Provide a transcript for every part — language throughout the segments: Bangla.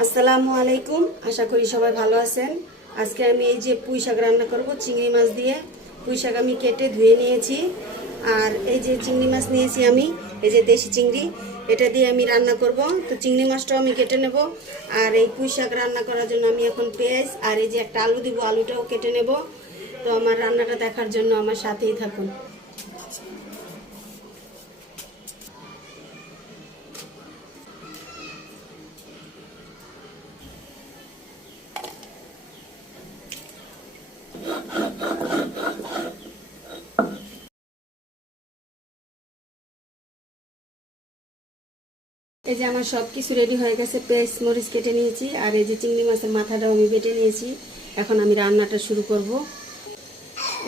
আসসালামু আলাইকুম, আশা করি সবাই ভালো আছেন। আজকে আমি এই যে পুঁই শাক রান্না করব চিংড়ি মাছ দিয়ে। পুঁই শাক আমি কেটে ধুয়ে নিয়েছি। আর এই যে চিংড়ি মাছ নিয়েছি আমি, এই যে দেশি চিংড়ি, এটা দিয়ে আমি রান্না করব। তো চিংড়ি মাছটাও আমি কেটে নেব। আর এই পুঁই শাক রান্না করার জন্য আমি এখন পেঁয়াজ আর এই যে একটা আলু দিব, আলুটাও কেটে নেব। তো আমার রান্নাটা দেখার জন্য আমার সাথেই থাকুন। এই যে আমার সব কিছু রেডি হয়ে গেছে। পেঁয়াজ মরিচ কেটে নিয়েছি আর এই যে চিংড়ি মাছের মাথাটাও আমি বেটে নিয়েছি। এখন আমি রান্নাটা শুরু করব।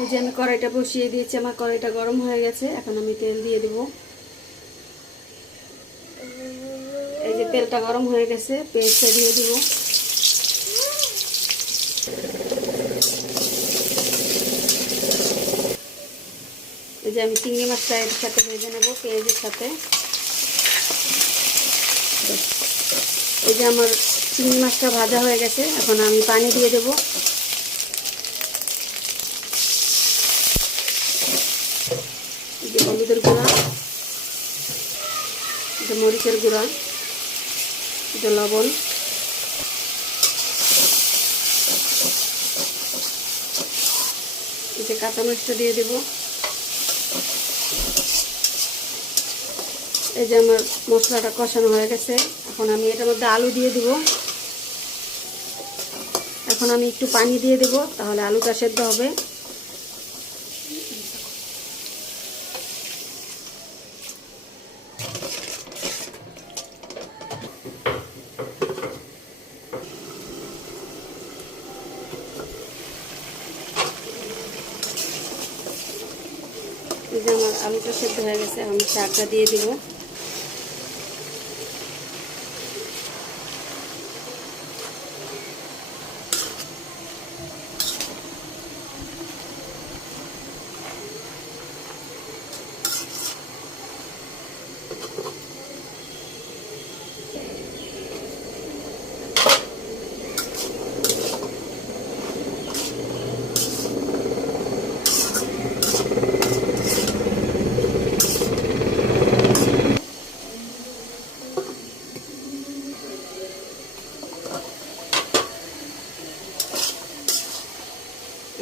এই যে আমি কড়াইটা বসিয়ে দিয়েছি, আমার কড়াইটা গরম হয়ে গেছে। এখন আমি তেল দিয়ে দেব। এই যে তেলটা গরম হয়ে গেছে, পেঁয়াজটা দিয়ে দেব। এই যে আমি চিংড়ি মাছটা এর সাথে ভেজে নেব পেঁয়াজের সাথে। এই যে আমার চিংড়ি মাছটা ভাজা হয়ে গেছে, এখন আমি পানি দিয়ে দেব। এই যে হলুদের গুঁড়া, এই যে মরিচের গুঁড়া, এই যে লবণ, এই যে কাঁচামরিচটা দিয়ে দেব। এই যে আমার মশলাটা কষানো হয়ে গেছে, এখন আমি এটার মধ্যে আলু দিয়ে দিব। এখন আমি একটু পানি দিয়ে দেব, তাহলে আলুটা সেদ্ধ হবে। এই যে আমার আলুটা সেদ্ধ হয়ে গেছে, আমি শাকটা দিয়ে দিব।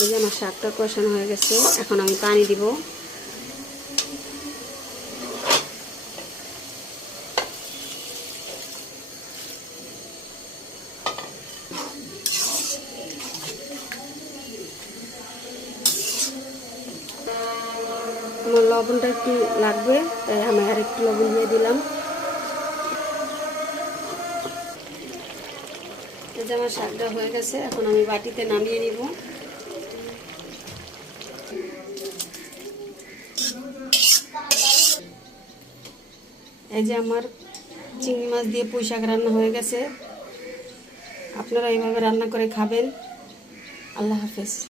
এই যে আমার শাকটা কষানো হয়ে গেছে, এখন আমি পানি দিব। আমার লবণটা একটু লাগবে, তাই আমি আর একটু লবণ দিয়ে দিলাম। এই যে আমার শাকটা হয়ে গেছে, এখন আমি বাটিতে নামিয়ে নিব। এই যে আমার চিংড়ি মাছ দিয়ে পুঁই শাক রান্না হয়ে গেছে। আপনারা এইভাবে রান্না করে খাবেন। আল্লাহ হাফেজ।